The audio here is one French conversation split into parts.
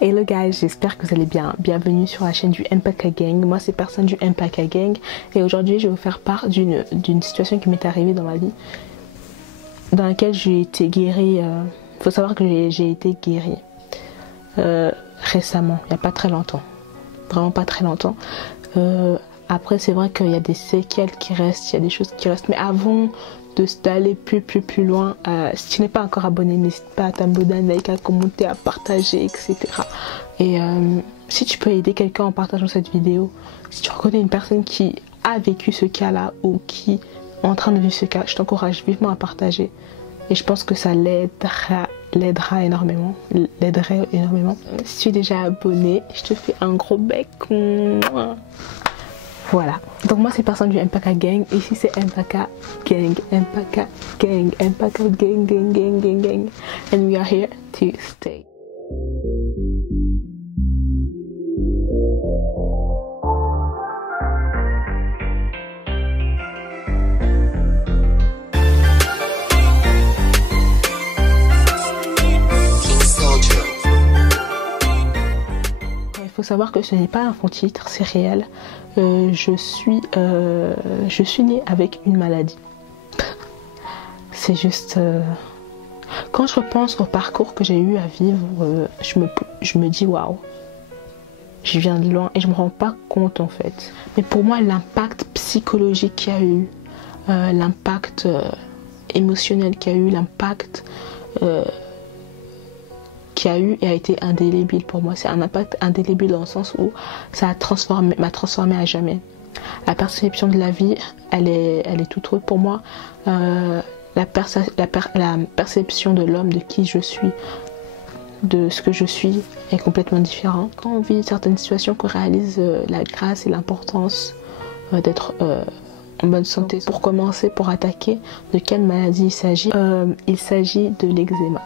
Hello guys, j'espère que vous allez bien. Bienvenue sur la chaîne du MPK Gang. Moi c'est personne du MPK Gang et aujourd'hui je vais vous faire part d'une situation qui m'est arrivée dans ma vie, dans laquelle j'ai été guérie. Faut savoir que j'ai été guérie récemment, il n'y a pas très longtemps, vraiment pas très longtemps. Après c'est vrai qu'il y a des séquelles qui restent, il y a des choses qui restent, mais avant d'aller plus loin, si tu n'es pas encore abonné, n'hésite pas à t'abonner, à liker, à commenter, à partager, etc. Et si tu peux aider quelqu'un en partageant cette vidéo, si tu reconnais une personne qui a vécu ce cas-là ou qui est en train de vivre ce cas, je t'encourage vivement à partager. Et je pense que ça l'aiderait énormément. Si tu es déjà abonné, je te fais un gros bec. Voilà, donc moi c'est personne du MPK Gang, ici c'est MPK Gang, MPK Gang, MPK Gang, and we are here to stay. Il faut savoir que ce n'est pas un fond titre, c'est réel. Je suis née avec une maladie. C'est juste... Quand je repense au parcours que j'ai eu à vivre, je me dis waouh, je viens de loin et je me rends pas compte en fait. Mais pour moi, l'impact psychologique qu'il y a eu, l'impact émotionnel qu'il y a eu, l'impact qui a eu et a été indélébile pour moi. C'est un impact indélébile dans le sens où ça m'a transformé à jamais. La perception de la vie, elle est toute autre pour moi. La perception de l'homme, de qui je suis, de ce que je suis, est complètement différente. Quand on vit certaines situations, qu'on réalise la grâce et l'importance d'être en bonne santé. Pour commencer, pour attaquer, de quelle maladie il s'agit de l'eczéma.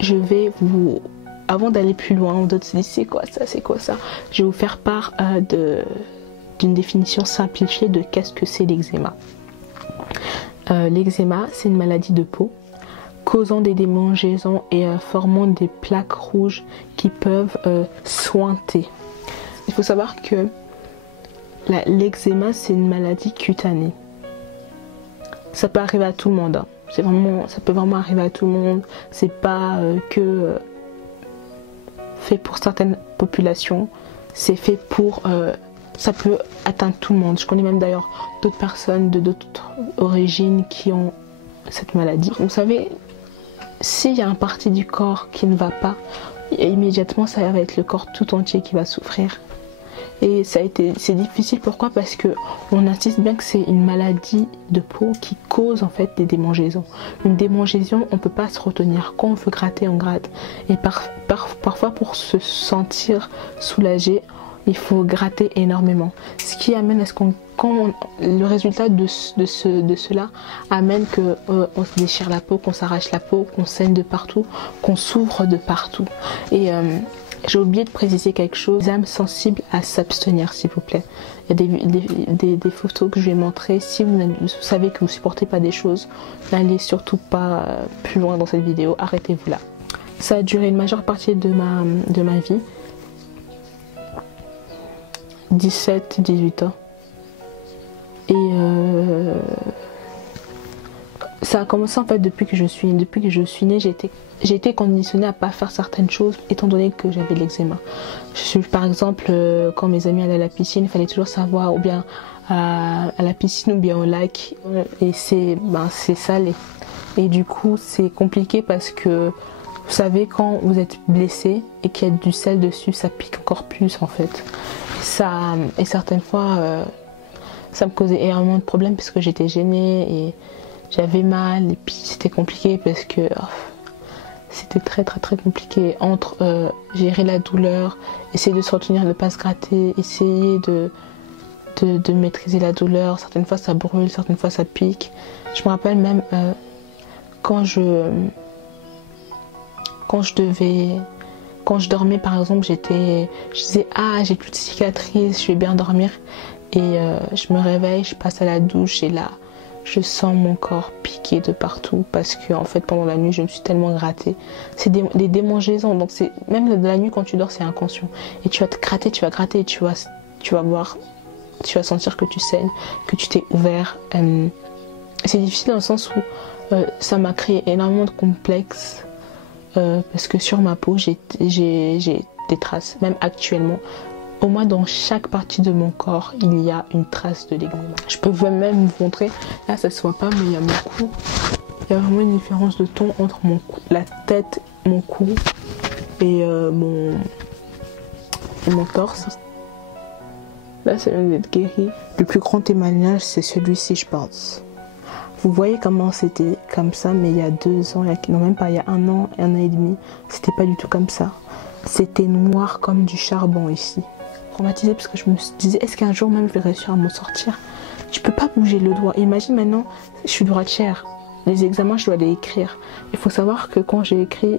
Je vais vous, avant d'aller plus loin, d'autres se disent c'est quoi ça, je vais vous faire part d'une définition simplifiée de qu'est-ce que c'est l'eczéma. L'eczéma, c'est une maladie de peau causant des démangeaisons et formant des plaques rouges qui peuvent sointer. Il faut savoir que l'eczéma, c'est une maladie cutanée. Ça peut arriver à tout le monde, hein. Ça peut vraiment arriver à tout le monde. C'est pas que fait pour certaines populations. C'est fait pour... ça peut atteindre tout le monde. Je connais même d'ailleurs d'autres personnes de d'autres origines qui ont cette maladie. Vous savez, s'il y a une partie du corps qui ne va pas, immédiatement ça va être le corps tout entier qui va souffrir. Et c'est difficile, pourquoi? Parce que on insiste bien que c'est une maladie de peau qui cause en fait des démangeaisons. Une démangeaison, on peut pas se retenir. Quand on veut gratter, on gratte. Et parfois pour se sentir soulagé, il faut gratter énormément. Ce qui amène à ce le résultat de cela amène que on se déchire la peau, qu'on s'arrache la peau, qu'on saigne de partout, qu'on souffre de partout. Et j'ai oublié de préciser quelque chose, les âmes sensibles à s'abstenir s'il vous plaît. Il y a des photos que je vais montrer. Si vous savez que vous ne supportez pas des choses, n'allez surtout pas plus loin dans cette vidéo, arrêtez-vous là. Ça a duré une majeure partie de ma vie, 17-18 ans. Et ça a commencé en fait depuis que je suis née, j'ai été conditionnée à pas faire certaines choses étant donné que j'avais de l'eczéma. Par exemple, quand mes amis allaient à la piscine, il fallait toujours savoir, ou bien à la piscine ou bien au lac, et c'est salé. Et du coup c'est compliqué parce que vous savez, quand vous êtes blessé et qu'il y a du sel dessus, ça pique encore plus en fait. Et certaines fois ça me causait énormément de problèmes parce que j'étais gênée et j'avais mal, et puis c'était compliqué parce que c'était très compliqué entre gérer la douleur, essayer de se retenir, ne pas se gratter, essayer de maîtriser la douleur. Certaines fois ça brûle, certaines fois ça pique. Je me rappelle même quand je dormais par exemple, je disais ah j'ai plus de cicatrices, je vais bien dormir. Et je me réveille, je passe à la douche et là je sens mon corps piquer de partout parce que en fait pendant la nuit je me suis tellement grattée. C'est des démangeaisons, donc c'est même la nuit quand tu dors c'est inconscient. Et tu vas te gratter, tu vas gratter et tu vas voir, tu vas sentir que tu saignes, que tu t'es ouvert. C'est difficile dans le sens où ça m'a créé énormément de complexes parce que sur ma peau j'ai des traces, même actuellement. Au moins dans chaque partie de mon corps, il y a une trace de l'eczéma. Je peux même vous montrer, là ça se voit pas mais il y a mon cou. Il y a vraiment une différence de ton entre la tête, mon cou et mon torse. Là ça vient d'être guéri. Le plus grand témoignage c'est celui-ci je pense. Vous voyez comment c'était comme ça mais il y a 2 ans, non même pas, il y a 1 an, 1 an et demi, c'était pas du tout comme ça. C'était noir comme du charbon ici. Traumatisée parce que je me disais est-ce qu'un jour même je vais réussir à m'en sortir. Je peux pas bouger le doigt. Imagine maintenant, je suis droitière. Les examens je dois les écrire. Il faut savoir que quand j'ai écrit,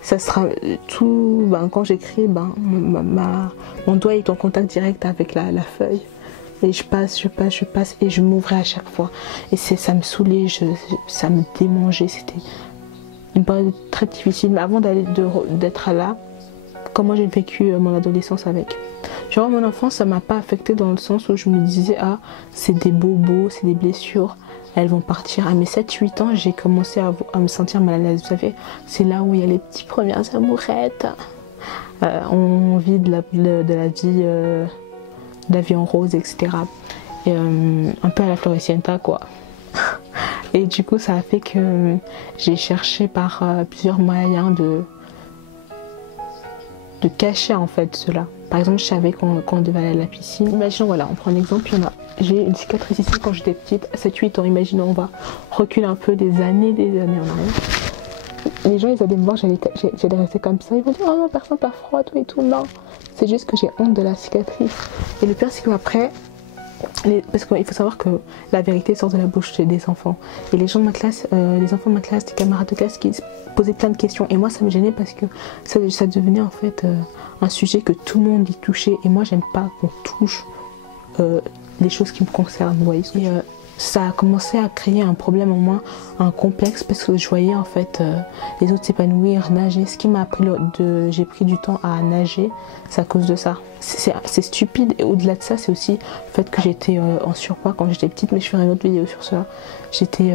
ça sera tout. Quand j'écris, mon doigt est en contact direct avec la feuille. Et je passe et je m'ouvrais à chaque fois. Et ça me saoulait, ça me démangeait. C'était une période très difficile. Mais avant d'être là, comment j'ai vécu mon adolescence avec. Genre mon enfance, ça m'a pas affecté dans le sens où je me disais ah c'est des bobos, c'est des blessures, elles vont partir. À mes 7-8 ans, j'ai commencé à me sentir mal à l'aise. Vous savez, c'est là où il y a les petites premières amourettes. On vit de la vie en rose, etc. Et un peu à la Floricienta quoi. Et du coup ça a fait que j'ai cherché par plusieurs moyens de cacher en fait cela. Par exemple, je savais qu'on devait aller à la piscine. Imaginons, voilà, on prend un exemple, j'ai une cicatrice ici quand j'étais petite, à 7-8 ans, imaginons, on va reculer un peu des années en arrière. Les gens, ils allaient me voir, j'allais rester comme ça, ils vont dire, oh non, personne pas froid, tout et tout, non. C'est juste que j'ai honte de la cicatrice. Et le pire, c'est qu'après, parce qu'il faut savoir que la vérité sort de la bouche des enfants. Et les gens de ma classe, les enfants de ma classe, des camarades de classe qui se posaient plein de questions. Et moi ça me gênait parce que ça devenait en fait un sujet que tout le monde y touchait. Et moi j'aime pas qu'on touche les choses qui me concernent. Vous voyez. Et ça a commencé à créer un problème en moi, un complexe, parce que je voyais en fait les autres s'épanouir, nager. Ce qui m'a appris j'ai pris du temps à nager, c'est à cause de ça. C'est stupide, et au-delà de ça, c'est aussi le fait que j'étais en surpoids quand j'étais petite, mais je ferai une autre vidéo sur ça. J'étais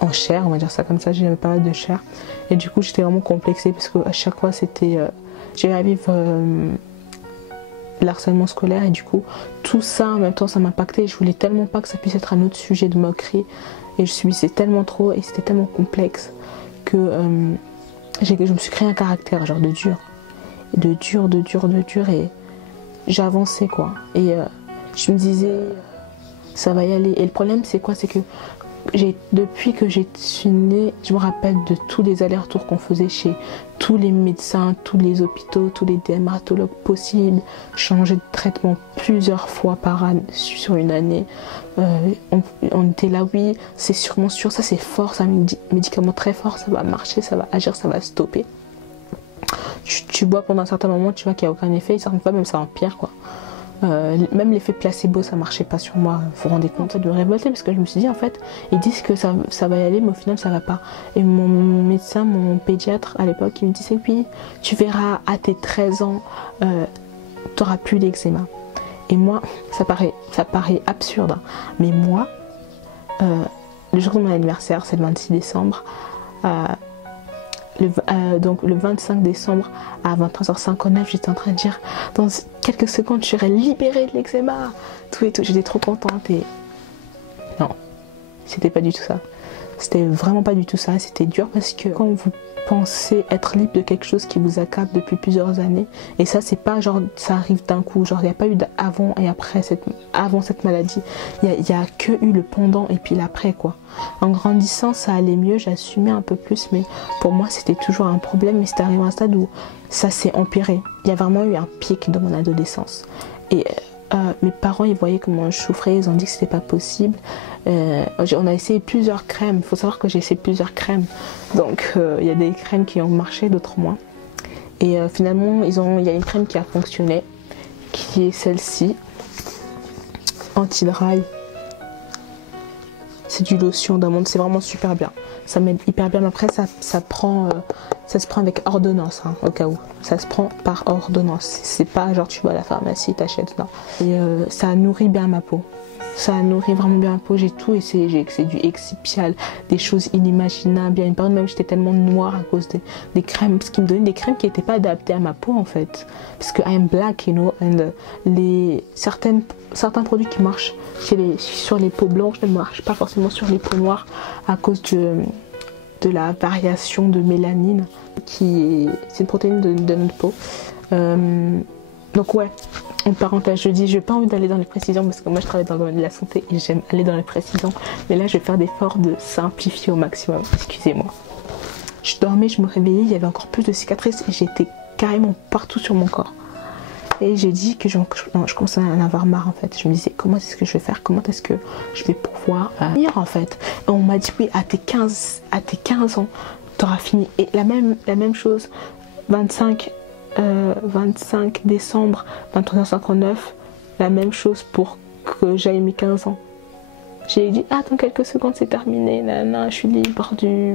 en chair, on va dire ça comme ça, j'avais pas mal de chair. Et du coup, j'étais vraiment complexée, parce qu'à chaque fois, j'allais à vivre l'harcèlement scolaire, et du coup tout ça en même temps ça m'impactait. Je voulais tellement pas que ça puisse être un autre sujet de moquerie, et je subissais tellement trop et c'était tellement complexe que je me suis créé un caractère genre de dur et j'avançais quoi. Et je me disais ça va y aller. Et le problème c'est quoi, c'est que depuis que je suis née, je me rappelle de tous les allers-retours qu'on faisait chez tous les médecins, tous les hôpitaux, tous les dermatologues possibles, changer de traitement plusieurs fois par an sur une année. On était là, oui, c'est sûrement sûr, ça c'est fort, c'est un médicament très fort, ça va marcher, ça va agir, ça va stopper. Tu bois pendant un certain moment, tu vois qu'il n'y a aucun effet, et certaines fois même ça empire quoi. Même l'effet placebo ça marchait pas sur moi, vous vous rendez compte, de me révolter parce que je me suis dit en fait ils disent que ça va y aller mais au final ça va pas. Et mon médecin, mon pédiatre à l'époque, il me disait oui tu verras à tes 13 ans t'auras plus d'eczéma. Et moi ça paraît absurde hein. Mais moi le jour de mon anniversaire, c'est le 26 décembre, donc le 25 décembre à 23h59, j'étais en train de dire dans quelques secondes je serai libérée de l'eczéma, tout et tout, j'étais trop contente. Et non, c'était pas du tout ça, c'était vraiment pas du tout ça. C'était dur parce que quand vous pensez être libre de quelque chose qui vous accable depuis plusieurs années, et ça c'est pas genre ça arrive d'un coup, genre il n'y a pas eu d'avant et après avant cette maladie, il y a que eu le pendant et puis l'après quoi. En grandissant ça allait mieux, j'assumais un peu plus, mais pour moi c'était toujours un problème. Mais c'est arrivé à un stade où ça s'est empiré. Il y a vraiment eu un pic dans mon adolescence et mes parents ils voyaient comment je souffrais, ils ont dit que c'était pas possible. On a essayé plusieurs crèmes, il faut savoir que j'ai essayé plusieurs crèmes, donc il y a des crèmes qui ont marché, d'autres moins. Et finalement il y a une crème qui a fonctionné, qui est celle-ci. anti-dry. C'est du lotion d'amande, c'est vraiment super bien. Ça m'aide hyper bien. Après, ça se prend avec ordonnance, hein, au cas où. Ça se prend par ordonnance. C'est pas genre tu vas à la pharmacie, t'achètes, non. Et ça nourrit bien ma peau. Ça nourrit vraiment bien ma peau. J'ai tout essayé. C'est du Excipial, des choses inimaginables. Il y a une période même j'étais tellement noire à cause des crèmes. Parce qu'ils me donnaient des crèmes qui n'étaient pas adaptées à ma peau en fait. Parce que I'm black, you know. And certains produits qui marchent sur les peaux blanches ne marchent pas forcément sur les peaux noires à cause de la variation de mélanine c'est une protéine de notre peau. Donc ouais, en parenthèse, je dis, je n'ai pas envie d'aller dans les précisions parce que moi je travaille dans le domaine de la santé et j'aime aller dans les précisions, mais là je vais faire d'efforts de simplifier au maximum, excusez-moi. Je dormais, je me réveillais, il y avait encore plus de cicatrices et j'étais carrément partout sur mon corps. Et j'ai dit que je commençais à en avoir marre en fait. Je me disais comment est-ce que je vais faire, comment est-ce que je vais pouvoir finir en fait. Et on m'a dit oui, à tes 15 ans, tu auras fini. Et la même chose, 25 décembre 2359, la même chose pour que j'aille mes 15 ans. J'ai dit attends quelques secondes, c'est terminé, je suis libre de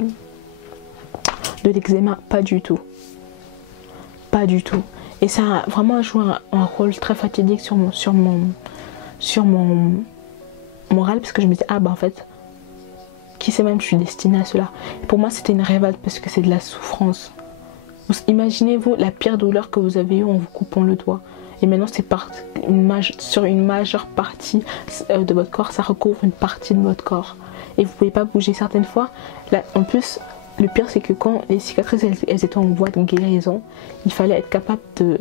l'eczéma. Pas du tout. Pas du tout. Et ça a vraiment joué un rôle très fatidique sur mon moral, parce que je me disais, ah bah en fait, qui sait même, je suis destinée à cela. Et pour moi, c'était une révolte parce que c'est de la souffrance. Imaginez-vous la pire douleur que vous avez eue en vous coupant le doigt. Et maintenant, c'est sur une majeure partie de votre corps, ça recouvre une partie de votre corps. Et vous ne pouvez pas bouger certaines fois. Là, en plus, le pire, c'est que quand les cicatrices elles étaient en voie de guérison, il fallait être capable de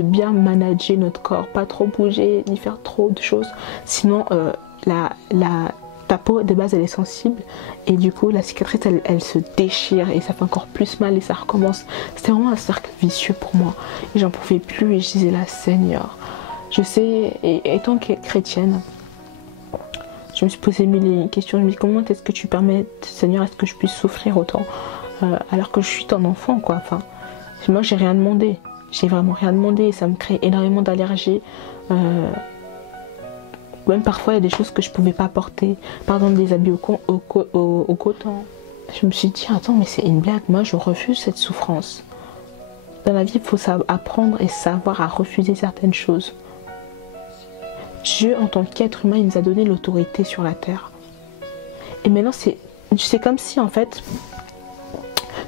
bien manager notre corps, pas trop bouger ni faire trop de choses. Sinon, ta peau de base elle est sensible et du coup la cicatrice elle se déchire et ça fait encore plus mal et ça recommence. C'était vraiment un cercle vicieux pour moi et j'en pouvais plus et je disais là Seigneur, je sais, et étant chrétienne, je me suis posé mille questions. Je me dis comment est-ce que tu permets, Seigneur, est-ce que je puisse souffrir autant alors que je suis ton enfant quoi. Enfin, moi j'ai rien demandé, j'ai vraiment rien demandé et ça me crée énormément d'allergies. Même parfois il y a des choses que je pouvais pas porter, par exemple des habits au coton. Je me suis dit attends mais c'est une blague, moi je refuse cette souffrance. Dans la vie il faut apprendre et savoir à refuser certaines choses. Dieu, en tant qu'être humain, il nous a donné l'autorité sur la terre. Et maintenant, c'est comme si, en fait,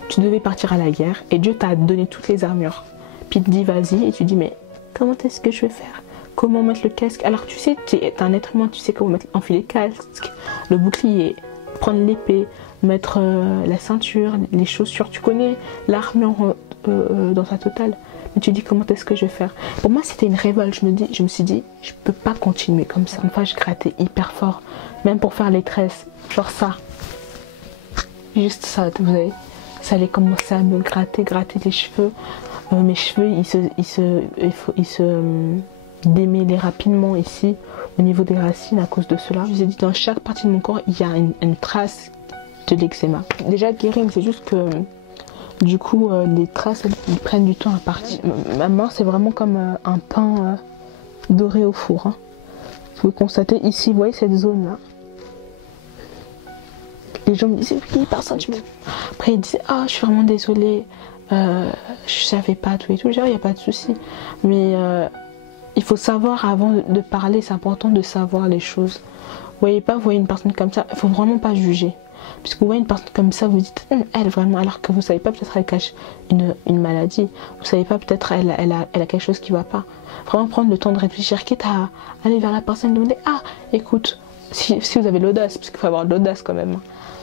tu devais partir à la guerre et Dieu t'a donné toutes les armures. Puis il te dit, vas-y, et tu dis, mais comment est-ce que je vais faire? Comment mettre le casque? Alors, tu sais, tu es un être humain, tu sais comment enfiler le casque, le bouclier, prendre l'épée, mettre la ceinture, les chaussures. Tu connais l'armure dans sa totale. Mais tu dis comment est-ce que je vais faire? Pour moi c'était une révolte, je me suis dit je peux pas continuer comme ça. Enfin je grattais hyper fort, même pour faire les tresses, genre ça. Juste ça, vous voyez. Ça allait commencer à me gratter les cheveux. Mes cheveux ils se démêlaient rapidement ici, au niveau des racines à cause de cela. Je vous ai dit dans chaque partie de mon corps il y a une trace de l'eczéma. Déjà guéri, mais c'est juste que du coup, les traces, elles prennent du temps à partir. Ma main, c'est vraiment comme un pain doré au four. Hein. Vous pouvez constater ici, vous voyez cette zone-là. Les gens me disaient, oui, personne. Après, ils disaient, ah, je suis vraiment désolée. Je savais pas tout et tout. Je dis, il n'y a pas de souci. Mais il faut savoir avant de parler, c'est important de savoir les choses. Vous voyez une personne comme ça, il faut vraiment pas juger. Puisque vous voyez une personne comme ça, vous dites elle vraiment, alors que vous savez pas, peut-être elle cache une maladie, vous savez pas, peut-être elle a quelque chose qui va pas. Vraiment prendre le temps de réfléchir, quitte à aller vers la personne et demander ah écoute, si vous avez l'audace, parce qu'il faut avoir de l'audace quand même,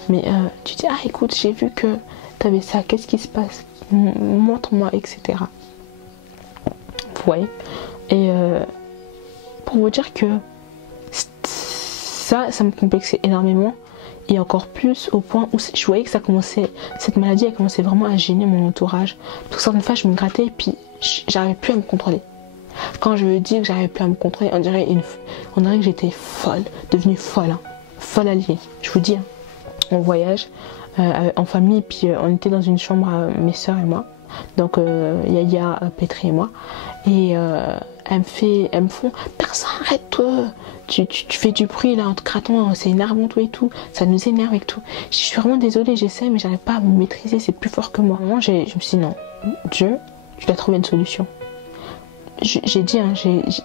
mais tu dis ah écoute, j'ai vu que tu avais ça, qu'est-ce qui se passe, montre-moi, etc. Vous voyez. Et pour vous dire que ça me complexait énormément. Et encore plus au point où je voyais que cette maladie a commencé vraiment à gêner mon entourage. Parce que certaines fois je me grattais et puis j'arrivais plus à me contrôler. Quand je veux dire que j'arrivais plus à me contrôler, on dirait que j'étais folle, devenue folle, hein, folle alliée. Je vous dis, hein, on voyage en famille, puis on était dans une chambre, mes soeurs et moi. Donc Yaya, Petri et moi. Et elles me font, personne, arrête-toi, tu fais du bruit là en te grattant, c'est énervant tout et tout, ça nous énerve et tout. Je suis vraiment désolée, j'essaie mais j'arrive pas à me maîtriser, c'est plus fort que moi. Moi je me suis dit non, Dieu, tu dois trouver une solution. J'ai dit, hein,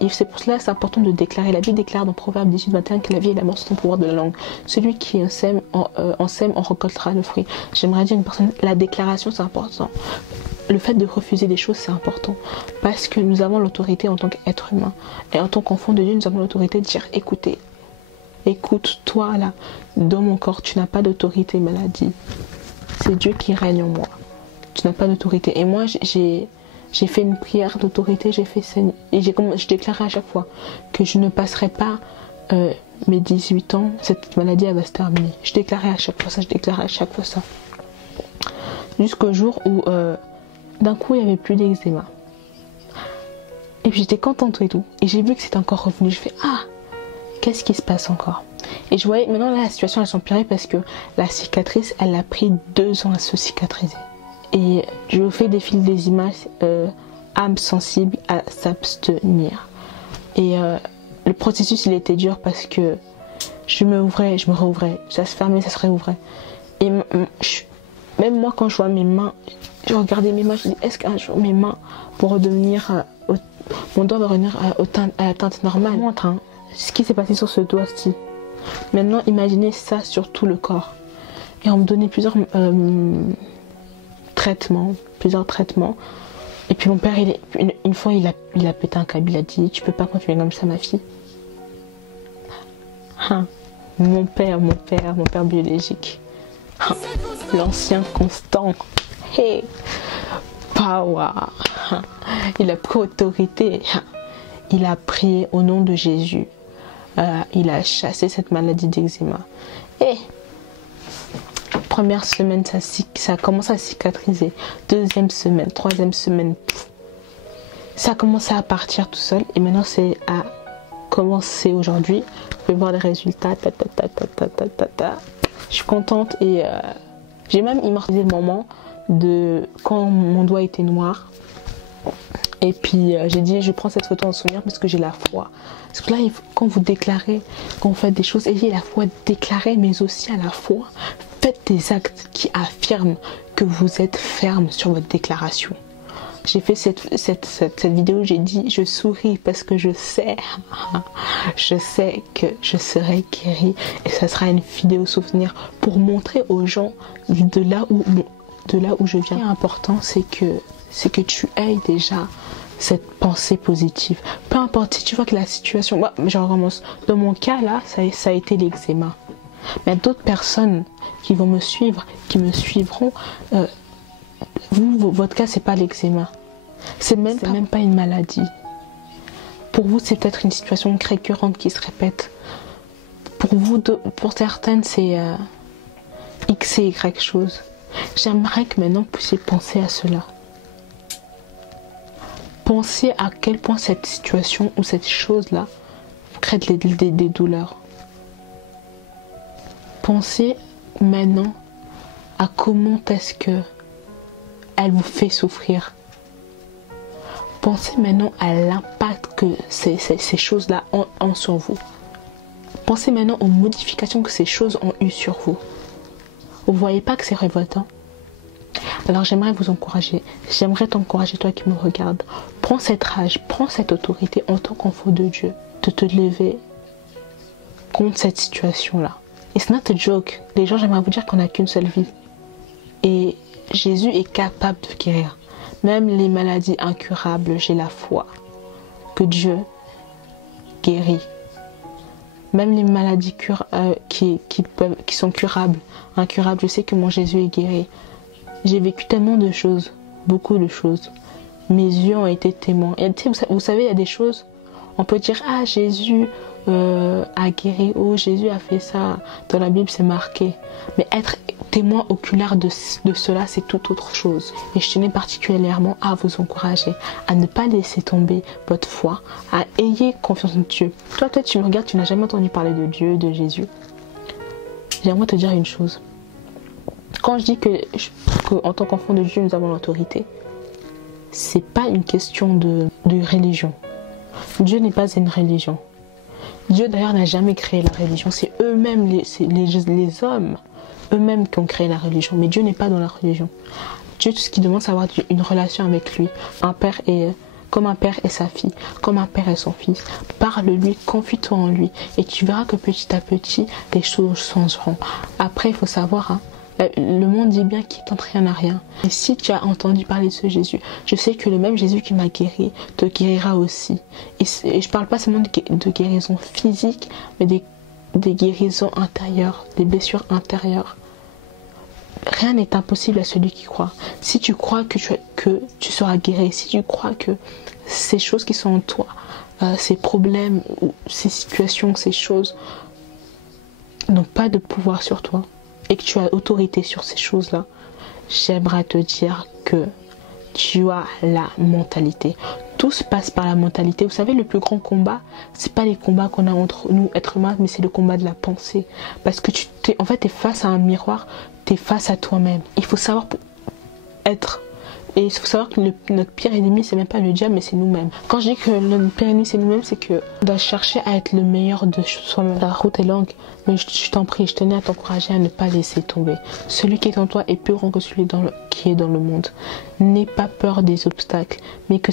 c'est pour cela c'est important de déclarer. La Bible déclare dans Proverbe 18-21 que la vie et la mort sont au pouvoir de la langue. Celui qui en sème en récoltera le fruit. J'aimerais dire à une personne, la déclaration c'est important. Le fait de refuser des choses c'est important. Parce que nous avons l'autorité en tant qu'être humain. Et en tant qu'enfant de Dieu, nous avons l'autorité de dire, écoutez, écoute, toi là, dans mon corps, tu n'as pas d'autorité maladie. C'est Dieu qui règne en moi. Tu n'as pas d'autorité. Et moi j'ai fait une prière d'autorité, j'ai fait Seigneur, et je déclarais à chaque fois que je ne passerai pas mes 18 ans, cette maladie elle va se terminer. Je déclarais à chaque fois ça, jusqu'au jour où d'un coup il n'y avait plus d'eczéma. Et puis j'étais contente et tout, et j'ai vu que c'était encore revenu. Je fais ah, qu'est-ce qui se passe encore? Et je voyais maintenant là, la situation elle s'empirait parce que la cicatrice elle a pris 2 ans à se cicatriser. Et je vous fais défiler des images, âme sensible à s'abstenir. Et le processus il était dur parce que je me réouvrais, ça se fermait, ça se réouvrait. Et même moi quand je vois mes mains, je regardais mes mains, je dis est-ce qu'un jour mes mains vont redevenir, mon doigt va revenir à la teinte normale. Hein, ce qui s'est passé sur ce doigt-ci. Maintenant imaginez ça sur tout le corps. Et on me donnait plusieurs traitements. Et puis mon père, une fois, il a pété un câble. Il a dit, tu peux pas continuer comme ça, ma fille. Hein. Mon père biologique. Hein. L'ancien Constant. Hey. Power. Hein. Il a pris autorité. Hein. Il a prié au nom de Jésus. Il a chassé cette maladie d'eczéma. Et première semaine, ça commence à cicatriser. Deuxième semaine, troisième semaine, ça a commencé à partir tout seul. Et maintenant, c'est à commencer aujourd'hui. Vous pouvez voir les résultats. Je suis contente et j'ai même immortalisé le moment de quand mon doigt était noir. Et puis j'ai dit, je prends cette photo en souvenir parce que j'ai la foi. Parce que là, quand vous déclarez, quand vous faites des choses, ayez la foi déclarée, mais aussi à la fois, faites des actes qui affirment que vous êtes ferme sur votre déclaration. J'ai fait cette vidéo, j'ai dit, je souris parce que je sais que je serai guérie. Et ça sera une vidéo souvenir pour montrer aux gens de là où je viens. Ce qui est important, c'est que tu aies déjà cette pensée positive. Peu importe si tu vois que la situation... Moi, je recommence. Dans mon cas, là, ça a été l'eczéma. Mais d'autres personnes qui vont me suivre, qui me suivront, votre cas, c'est pas l'eczéma. C'est même pas une maladie. Pour vous, c'est peut-être une situation récurrente qui se répète. Pour vous, pour certaines, c'est X et Y chose. J'aimerais que maintenant, vous puissiez penser à cela. Pensez à quel point cette situation ou cette chose-là vous crée des douleurs. Pensez maintenant à comment est-ce que elle vous fait souffrir. Pensez maintenant à l'impact que ces choses-là ont sur vous. Pensez maintenant aux modifications que ces choses ont eues sur vous. Vous ne voyez pas que c'est révoltant? Alors j'aimerais vous encourager, j'aimerais t'encourager toi qui me regardes. Prends cette rage, prends cette autorité en tant qu'enfant de Dieu, de te lever contre cette situation-là. It's not a joke. Les gens, j'aimerais vous dire qu'on n'a qu'une seule vie. Et Jésus est capable de guérir. Même les maladies incurables, j'ai la foi que Dieu guérit. Même les maladies qui sont curables, incurables, je sais que mon Jésus est guéri. J'ai vécu tellement de choses, beaucoup de choses. Mes yeux ont été témoins. Et vous savez, il y a des choses, on peut dire, ah, Jésus a guéri, oh, Jésus a fait ça. Dans la Bible, c'est marqué. Mais être témoin oculaire de cela, c'est tout autre chose. Et je tenais particulièrement à vous encourager, à ne pas laisser tomber votre foi, à ayez confiance en Dieu. Toi, peut-être, tu me regardes, tu n'as jamais entendu parler de Dieu, de Jésus. J'aimerais te dire une chose. Quand je dis que en tant qu'enfant de Dieu, nous avons l'autorité, c'est pas une question de religion. Dieu n'est pas une religion. Dieu d'ailleurs n'a jamais créé la religion. C'est eux-mêmes, les hommes, eux-mêmes qui ont créé la religion. Mais Dieu n'est pas dans la religion. Dieu, tout ce qu'il demande, c'est avoir une relation avec lui. Comme un père et sa fille, comme un père et son fils. Parle-lui, confie-toi en lui. Et tu verras que petit à petit, les choses changeront. Après, il faut savoir, hein, le monde dit bien qu'il tente rien à rien. Et si tu as entendu parler de ce Jésus, je sais que le même Jésus qui m'a guéri te guérira aussi. Et je ne parle pas seulement de guérison physique, mais des guérisons intérieures, des blessures intérieures. Rien n'est impossible à celui qui croit. Si tu crois que tu seras guéri, si tu crois que ces choses qui sont en toi, ces problèmes, ces situations, ces choses n'ont pas de pouvoir sur toi et que tu as autorité sur ces choses-là, j'aimerais te dire que tu as la mentalité. Tout se passe par la mentalité. Vous savez, le plus grand combat, c'est pas les combats qu'on a entre nous, êtres humains, mais c'est le combat de la pensée. Parce que en fait, tu es face à un miroir, tu es face à toi-même. Il faut savoir être. Et il faut savoir que notre pire ennemi, c'est même pas le diable, mais c'est nous-mêmes. Quand je dis que notre pire ennemi, c'est nous-mêmes, c'est qu'on doit chercher à être le meilleur de soi-même. La route est longue, mais je t'en prie, je tenais à t'encourager à ne pas laisser tomber. Celui qui est en toi est plus grand que celui qui est dans le monde. N'aie pas peur des obstacles, mais que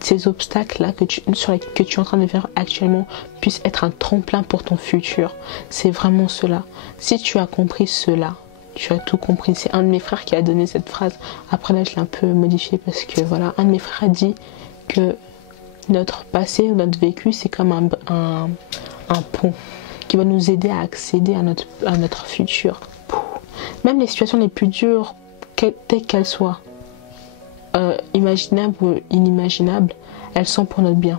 ces obstacles-là que tu es en train de vivre actuellement puissent être un tremplin pour ton futur. C'est vraiment cela. Si tu as compris cela, tu as tout compris. C'est un de mes frères qui a donné cette phrase. Après là, je l'ai un peu modifiée parce que voilà, un de mes frères a dit que notre passé, notre vécu, c'est comme un pont qui va nous aider à accéder à notre futur. Même les situations les plus dures, telles qu'elles soient, imaginables ou inimaginables, elles sont pour notre bien.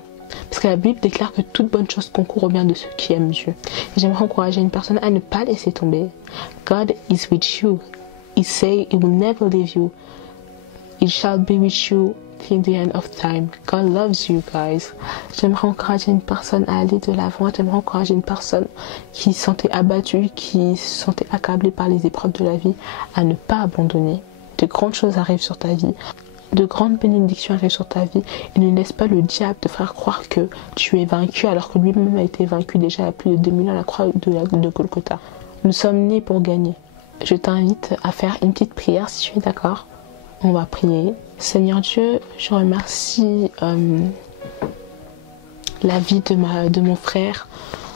Parce que la Bible déclare que toute bonne chose concourt au bien de ceux qui aiment Dieu. Et j'aimerais encourager une personne à ne pas laisser tomber. God is with you. He say he will never leave you. He shall be with you till the end of time. God loves you, guys. J'aimerais encourager une personne à aller de l'avant. J'aimerais encourager une personne qui se sentait abattue, qui se sentait accablée par les épreuves de la vie, à ne pas abandonner. De grandes choses arrivent sur ta vie. De grandes bénédictions arrivent sur ta vie et ne laisse pas le diable te faire croire que tu es vaincu alors que lui-même a été vaincu déjà il y a plus de 2000 ans à la croix de Golgotha. Nous sommes nés pour gagner. Je t'invite à faire une petite prière si tu es d'accord. On va prier. Seigneur Dieu, je remercie la vie de mon frère,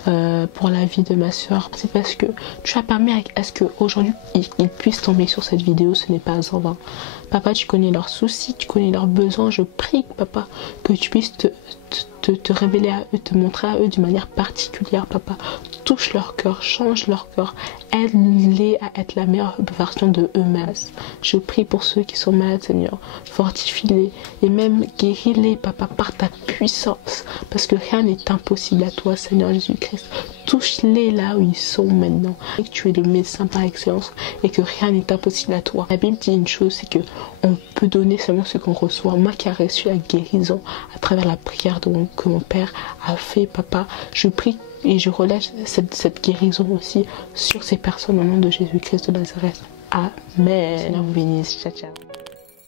pour la vie de ma soeur. C'est parce que tu as permis à ce qu'aujourd'hui ils puissent tomber sur cette vidéo. Ce n'est pas en vain. Papa, tu connais leurs soucis, tu connais leurs besoins. Je prie, papa, que tu puisses te révéler à eux, te montrer à eux d'une manière particulière, papa. Touche leur cœur, change leur cœur, aide-les à être la meilleure version de eux-mêmes. Je prie pour ceux qui sont malades, Seigneur, fortifie-les et même guéris-les, papa, par ta puissance, parce que rien n'est impossible à toi, Seigneur Jésus-Christ. Touche-les là où ils sont maintenant, et que tu es le médecin par excellence et que rien n'est impossible à toi. La Bible dit une chose, c'est que on peut donner seulement ce qu'on reçoit. Moi qui ai reçu la guérison à travers la prière que mon père a fait, papa, je prie et je relâche cette guérison aussi sur ces personnes au nom de Jésus-Christ de Nazareth. Amen. Seigneur vous bénisse. Ciao, ciao.